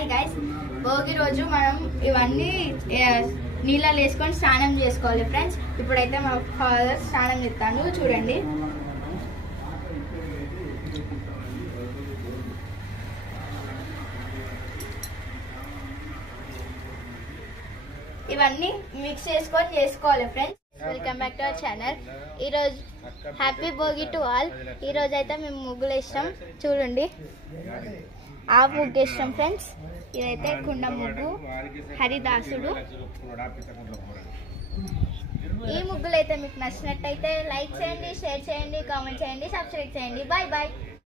Hi guys, Bhogi రోజు మనం ఇవన్నీ నీళ్ళలో వేసుకొని స్నానం చేసుకోవాలి ఫ్రెండ్స్. ఇప్పుడైతే మా ఫాదర్ స్నానం చేస్తాను, చూడండి. ఇవన్నీ మిక్స్ చేసుకొని చేసుకోవాలి friends. Welcome back to our channel. ఈరోజు హ్యాపీ భోగి టు ఆల్. ఈరోజు అయితే మేము ముగ్గులు వేస్తాం, చూడండి. ఆ ముగ్గు వేస్తాం ఫ్రెండ్స్. ఇదైతే కుండ ముగ్గు, హరిదాసుడు. ఈ ముగ్గులు అయితే మీకు నచ్చినట్టయితే లైక్ చేయండి, షేర్ చేయండి, కామెంట్ చేయండి, సబ్స్క్రైబ్ చేయండి. Bye bye.